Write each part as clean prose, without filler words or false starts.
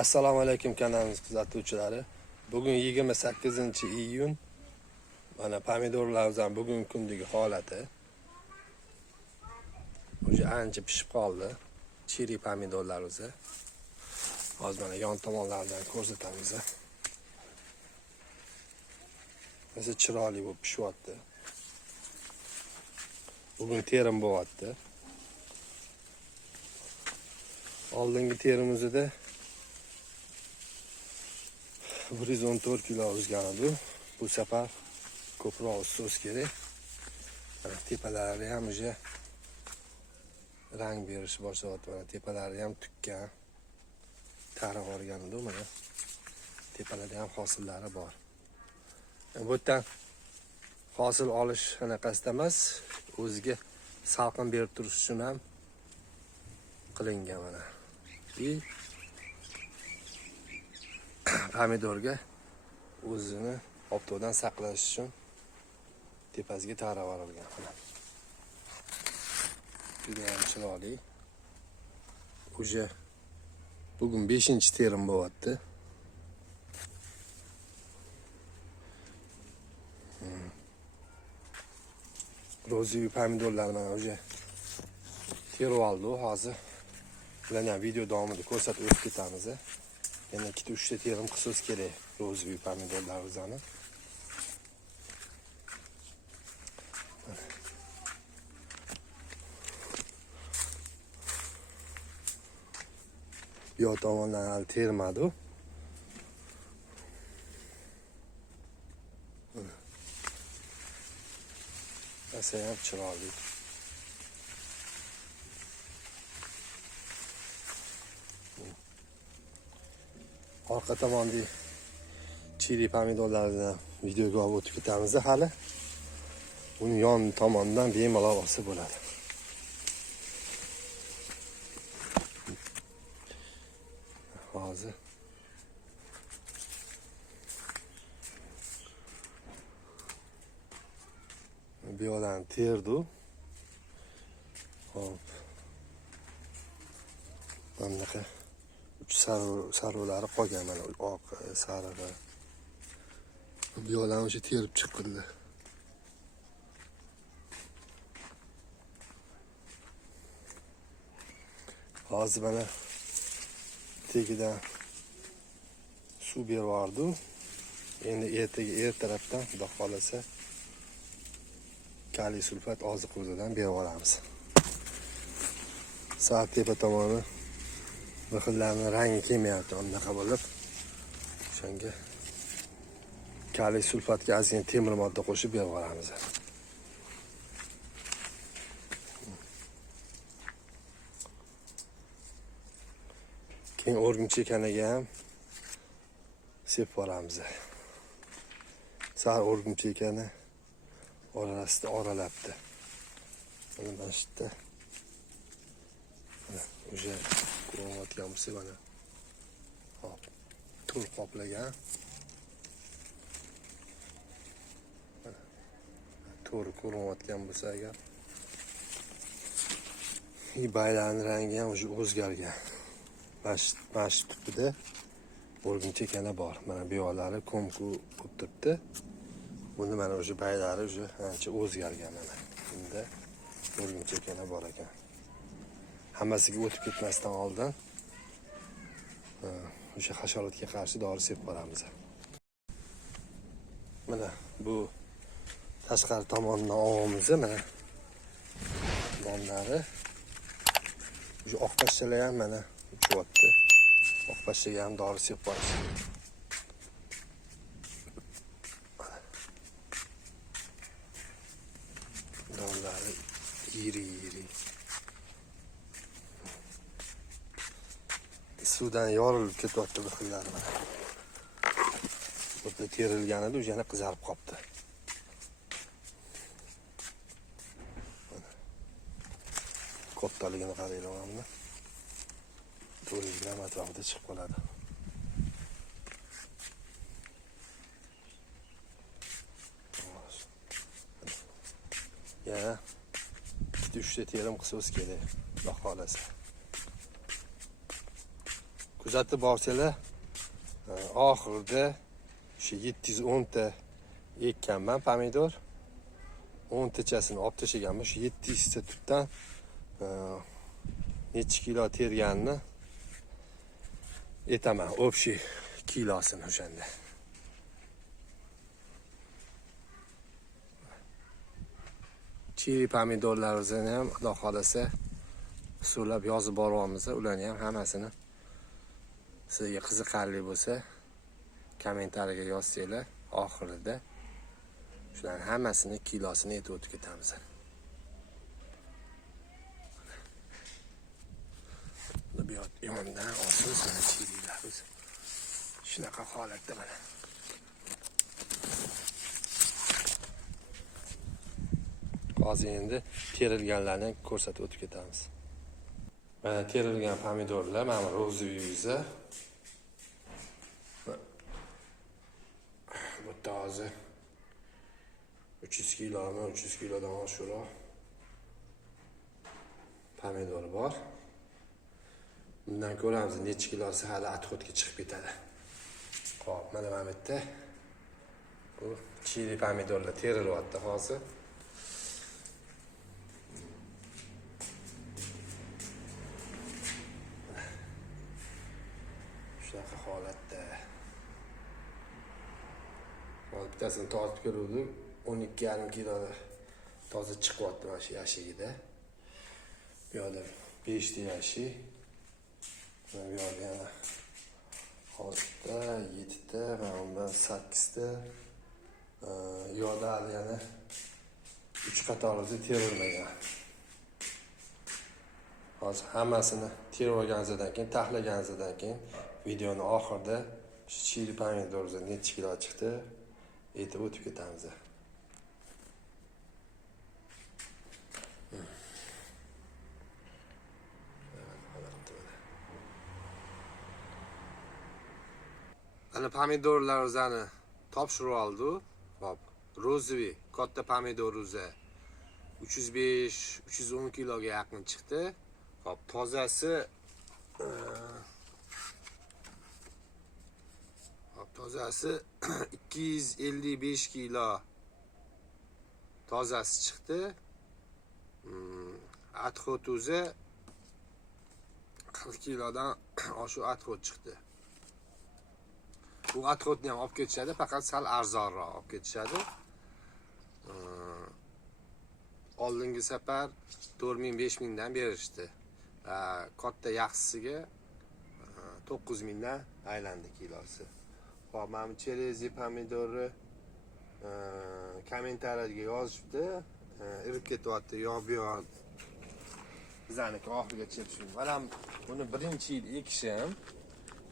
Assalomu alaykum kanalimiz kuzatuvchilari. Bugun 28-iyun. Mana pomidorlarimiz bugun kundagi holati. O'sha ancha pishib qoldi. Chiri pomidorlarimiz. Hozir mana yon tomonlaridan ko'rsatamiz. Mesela chiroyli bo'lib pishyapti. Bugun terim bo'lyapti. Oldingi terimizda 114 kilo o'zgardi. Bu safar ko'proq so'z kerak. Mana tepalari ham o'sha rang berish boshladi. Mana tepalari ham tukkan. Tari o'rgandi mana. Tepalarda ham hosillari bor. Bu yerdan hosil olish anaqasida emas, o'ziga salqin berib turish uchun ham qilingan mana. Pomidorga o'zini obto'dan saqlash uchun tepasiga tarab yuborilgan mana. Juda ham chiroyli. O'sha bugun 5-terim bo'lyapti. Rozi pomidorlar mana o'sha terib oldi hozir. Bularni ham video davomida ko'rsatib o'tib ketamiz. Yana 2-3 ta terim qilsiz kerak rozi pomidorlarimizni. Yo tomondan hali termadi. Asa ham chiroyli. Orqa tomondagi chili pomidorlarni videoga olib o'tib ketamiz hali. Uni yon tomondan bemalol olsa bo'ladi. Hozir bu yoqdan terdi. Hop. Bunaqa sarolari qolgan mana oq, sarig'i. Bu yoqdan o'sha terib chiqildi. Hozir mana tegidan suv berib yubordi. Endi er tarafdan xudo xolasa kaliy sulfat oziq o'zidan berib yuboramiz. Sağ tepa tomoni bixillarni rangi kelmayapti, unaqa bo'lib. O'shanga kaliy sulfatga ozgina temir modda qo'shib berib yuboramiz. Keyin o'rgimchak kanaga ham sepib yuboramiz. Sal o'rgimchak kana orasida oralabdi. Mana bu yerda o'sha ko'rayotgan bo'lsa mana. Hop, tur qoplagan. To'g'ri ko'rayotgan bo'lsa agar. Baylarning rangi ham o'sha o'zgargan. Bash tupida o'rgimchak yana bor. Mana bu yoqlari ko'mku o'tiribdi. Buni mana o'sha baylari o'sha ancha o'zgargan mana. Bunda o'rgimchak yana bor ekan. Hammasiga o'tib ketmasdan oldin o'sha hasharotga qarshi dori sepib boramiz. Mana bu tashqari tomondan og'imiz mana donlari o'sha oq pashshalar ham mana uchyapti. Oq pashshaga ham dori sepib boramiz. Donlari iri. Suvdan yorilib ketyapti bu xillar mana. Burada terilgan edi, o'shani qizarib qopti. Kattaligini qaraylar mana. 4 gram atrofida chiqib qoladi. Ya, 2-3 ta terim qilsangiz kerak, xudo xolasa. kuzatib borsanglar, oxirida shu 710 ta ekkanman pomidor. 10 tachasini olib tashlaganman. Shu 700 ta tutdan necha kilo terganini aytaman, общий kilosini o'shanda. Chili pomidorlarimizni ham Xudo xolasa so'lab yozib boramiz. Ularni ham hammasini sizga qiziqarli bo'lsa, kommentariyaga yozsanglar, oxirida shularning hammasini kilosini aytib o'tib ketamiz. Bu yondan olsin, sana chililarimiz shunaqa holatda mana. Hozir endi terilganlarni ko'rsatib o'tib ketamiz. Mana terilgan pomidorlar, mana rozoviyuza. Bu toza 300 kilomi, 300 kilodan oshiqroq pomidor bor. Bundan ko'ramiz necha kilosi hali atxotga chiqib ketadi. Xo'p, mana bu yerda bu chili pomidorlar terilyapti hozir. Shunaqa holatda. Hozir bittasini tortib ko'ruvdik. 12,5 kiloda toza chiqyapti mana shu yashigida. Bu yerda 5 ta yashik. Mana bu yerda yana 6 ta, 7 ta, mana bundan 8 ta. Yo'da yana 3 qatorida terilmagan. Hozir hammasini terib olganingizdan keyin, taxlaganingizdan keyin videoni oxirida shu chili pomidorimiz necha kilo chiqdi aytib o'tib ketamiz. Ana pomidorlarimizni topshirib oldi. Hop, rozoviy katta pomidorimiz 305-310 kiloga yaqin chiqdi. Hop, tozasi tozasi 255 kilo tozasi chiqdi. Atxot o'zi 40 kilodan oshiq atxot chiqdi. Bu atxotni ham olib ketishadi, faqat sal arzonroq olib ketishadi. Oldingi safar 4000-5000 dan berishdi. Katta yaxshisiga 9000 dan aylandi kilosi. Hop, mana cherezi pomidori kommentariyaga yozibdi. Irib ketyapti, yo'q bu yoq. Bizaniki oxirigacha tushun. Mana buni birinchi yil ekishim.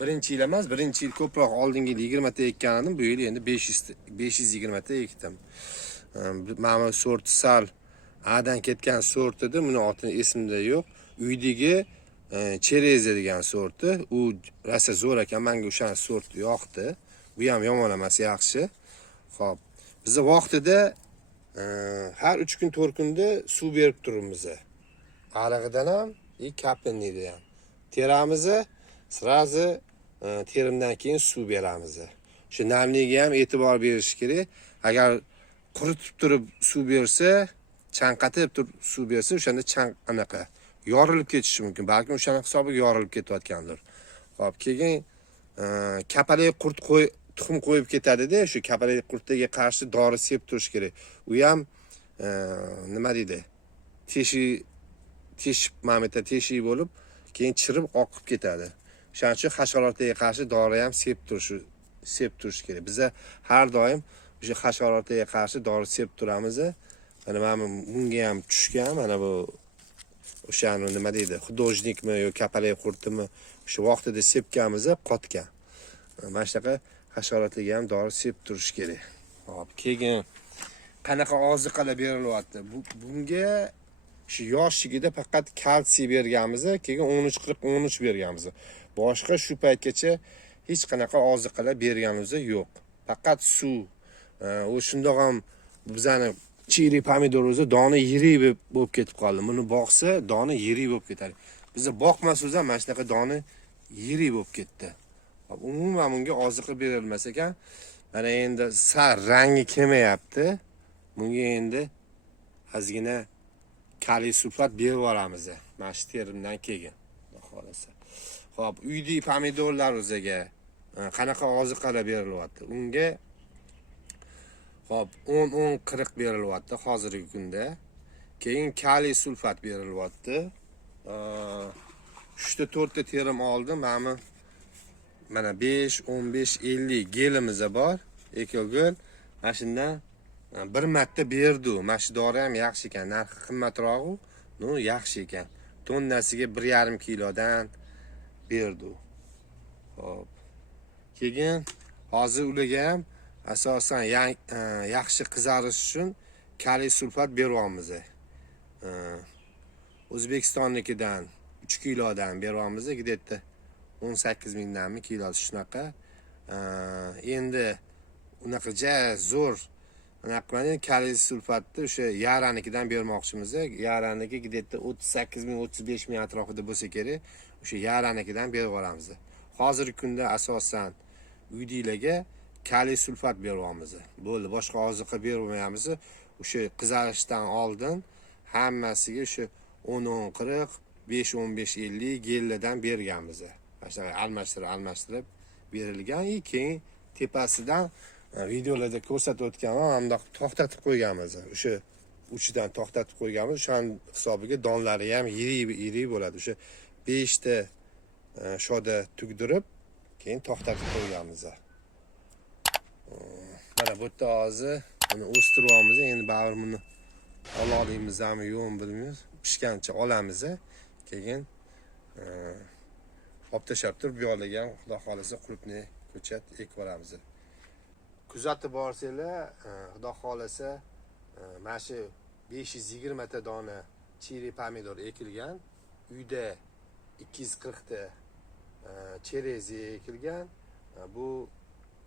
Birinchi yil emas, birinchi yil ko'proq oldingi yil 20 ta ekkanim, bu yil endi 520 ta ekdim. Mana sort sal adan ketgan sort edi, buni otini esimda yo'q. Uydagi cherezi degan sorti, u rosa zo'r ekan, menga o'sha sort yoqdi. Bu ham yomon emas, yaxshi. Xo'p, biz vaqtida har 3 kun 4 kunda suv berib turibmiz. Arig'idan ham, kapinida ham. Teramiz, srazi terimdan keyin suv beramiz. Shu namligiga ham e'tibor berish kerak. Agar quritib turib suv bersa, chanqatib turib suv bersa, o'shanda anaqa yorilib ketishi mumkin. Balki o'shani hisobiga yorilib ketayotgandir. Xo'p, keyin kapalak qurt tuxum qo'yib ketadi-da, shu kapalak qurtiga qarshi dori sepib turish kerak. U ham nima deydi? Teshib mameta teshik bo'lib, keyin chirib oqib ketadi. Shuning uchun hasharotlarga qarshi dori ham sepib turish kerak. Biz har doim o'sha hasharotlarga qarshi dori sepib turamiz. Mana bunga ham tushgan, mana bu o'shani nima deydi? Xudojnikmi yo kapalak qurtimi o'sha vaqtida sepganmiz, qotgan. Mana shunaqa hasharotlarga ham dori sepib turish kerak. Hop, keyin qanaqa oziqalar berilyapti? Bunga shu yoshligida faqat kalsiy berganmiz, keyin 13-40-13 berganmiz. Boshqa shu paytgacha hech qanaqa oziqalar berganimiz yo'q. Faqat suv. O shundoq ham bizani chili pomidorimiz dona yirik bo'lib ketib qoldi. Buni boqsa, dona yirik bo'lib ketadi. Biz boqmasuz ham mana shunaqa dona yirik bo'lib ketdi. Umuman bunga oziqa berilmas ekan. Mana endi sal rangi kelmayapti. Bunga endi ozgina kaliy sulfat berib yuboramiz. Mana shu terimdan keyin. Xolasa. Xo'p, uyda pomidorlar o'ziga qanaqa oziqalar berilyapti? Unga hop 10-40 berilyapti hozirgi kunda. Keyin kaliy sulfat berilyapti. 3-4 ta terim oldim. Mana 5, 15, 50 gelimiz bor. Ekogel. Mana shundan bir marta berdi. Mana shu dori ham yaxshi ekan. Narxi qimmatroq, no yaxshi ekan. Tonnasiga 1,5 kilodan berdi. Hop. Keyin hozir ularga ham asosan yaxshi qizarish uchun kaliy sulfat beryapmiz. O'zbekistonnikidan 3 kilodan beryapmiz. Gidetda 18 mingdanmi kilo shunaqa. Endi unaqa zo'r anaqa kaliy sulfatni o'sha yaranikidan bermoqchimiz. Yaraniki gidetda 38 ming 35 ming atrofida bo'lsa kerak. O'sha yaranikidan berib yuboramiz. Hozirgi kunda asosan uydagilarga kaliy sulfat beryapmiz. Bo'ldi, boshqa oziqa bermaymiz. O'sha qizarishdan oldin hammasiga o'sha 10-40, 5-15-50 gellardan berganmiz. Mana almashtirib berilgan. Keyin tepasidan videolarda ko'rsatib o'tganman, hamda to'xtatib qo'yganmiz. O'sha uchidan to'xtatib qo'yganmiz. O'shaning hisobiga donlari ham yirik bo'ladi. O'sha 5 ta shoda tugdirib, keyin to'xtatib qo'yganmiz. Mana bu yerda hozir buni o'stiryapmiz. Endi baribir buni olamizmi yo'qmi bilmaymiz. Pishgancha olamiz. Keyin olib tashlab turib, bu yoqlarga ham xudo xolasa qulupni ko'chat ekib yuboramiz. Kuzatib borsanglar, xudo xolasa mana shu 520 ta dona cheri pomidor ekilgan. Uyda 240 ta cherezi ekilgan. Bu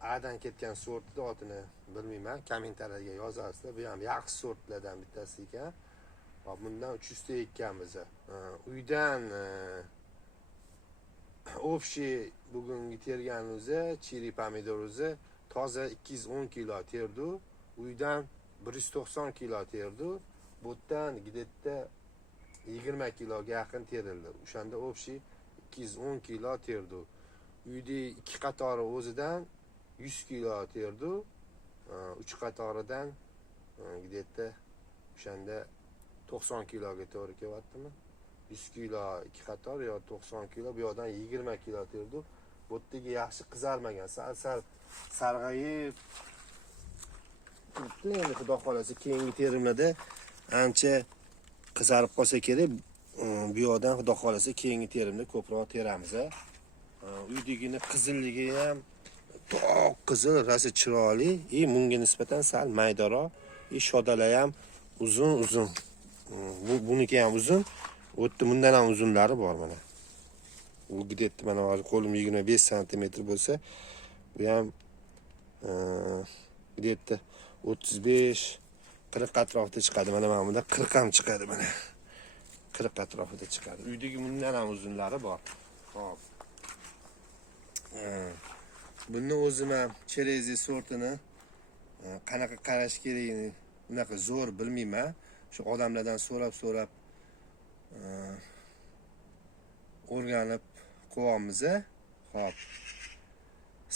A'dan ketgan sortni otini bilmayman. Kommentariyga yozasizlar. Bu ham yaxshi sortlardan bittasi ekan. Va bundan 300 ta ekkanmiz. Uydan общий bugungi tergan o'zi cheri pomidor o'zi toza 210 kilo terdi. Uydan 190 kilo terdi. Bu yerdan gidetda 20 kiloga yaqin terildi. O'shanda общий 210 kilo terdi. Uyda 2 qatori o'zidan 100 kilo terdi. 3 qatoridan gidetda o'shanda 90 kiloga to'g'ri kelyaptimi? 100 kilo 2 qator yo 90 kilo, bu yoqdan 20 kilo terdi. Bu yerdagi yaxshi qizarmagan, sal sarg'ayib turibdi. Endi xudo xolasa keyingi terimlarda ancha qizarib qolsa kerak. Bu yoqdan xudo xolasa keyingi terimda ko'proq teramiz. Uydagini qizilligi ham to'q qizil, rosa chiroyli, bunga nisbatan sal maydaroq, shodalar ham uzun. Buniki ham uzun. O'tdi bundan ham uzunlari bor mana. Bu gidetdi mana hozir qo'lim 25 sm bo'lsa, bu ham gidetdi 35-40 atrofida chiqadi. Mana bunda 40 ham chiqadi mana. 40 atrofida chiqadi. Uydagi bundan ham uzunlari bor. Xo'p. Buni o'zim ham cherezi sortini qanaqa qarash kerakligini unaqa zo'r bilmayman. Shu odamlardan so'rab o'rganib qo'yamiz. Xo'p.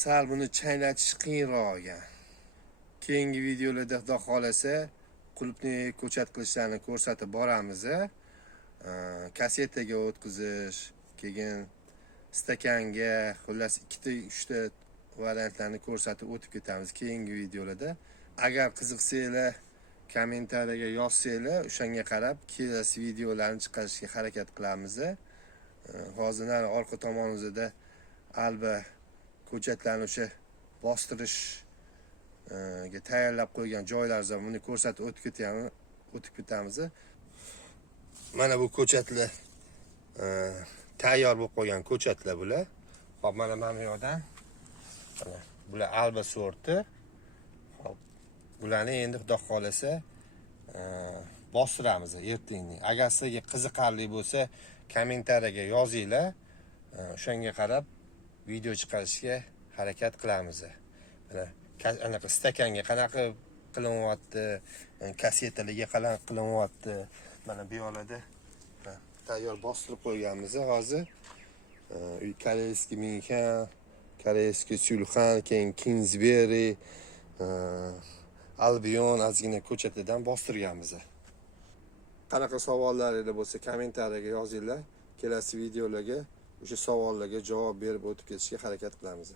Sal buni chaynatish qiyinroq ekan. Keyingi videolarda xudo xolasa qulupni ko'chat qilishlarni ko'rsatib boramiz. Kasetaga o'tkazish, keyin stakanga, xullas 2-3 ta variantlarni ko'rsatib o'tib ketamiz keyingi videolarda. Agar qiziqsanglar, kommentariyaga yozsanglar, o'shanga qarab kelasi videolarni chiqarishga harakat qilamiz. Hozir orqa tomonimizda alba ko'chatlarni o'sha bostirish ga tayyorlab qo'ygan joylarimiz buni ko'rsatib o'tib ketamiz. Mana bu ko'chatlar tayyor bo'lib qolgan ko'chatlar bular. Hop, mana bu yoqdan bular alba sorti. Hop, bularni endi xudo xolasa bostiramiz ertangni. Agar sizga qiziqarli bo'lsa, kommentariyaga yozinglar. O'shanga qarab video chiqarishga harakat qilamiz. Mana anaqa stakanga qanaqa qilinyapti, kassetalarga qanaqa qilinyapti. Mana bu yoqlarda tayyor bostirib qo'yganmiz hozir. Koreyskiy Minkan, Koreyskiy Sulxan, keyin Kingsbury, Albion ozgina ko'chatidan bostirganmiz. Qanaqa savollaringiz bo'lsa kommentariyaga yozinglar. Kelasi videolarga o'sha savollarga javob berib o'tib ketishga harakat qilamiz.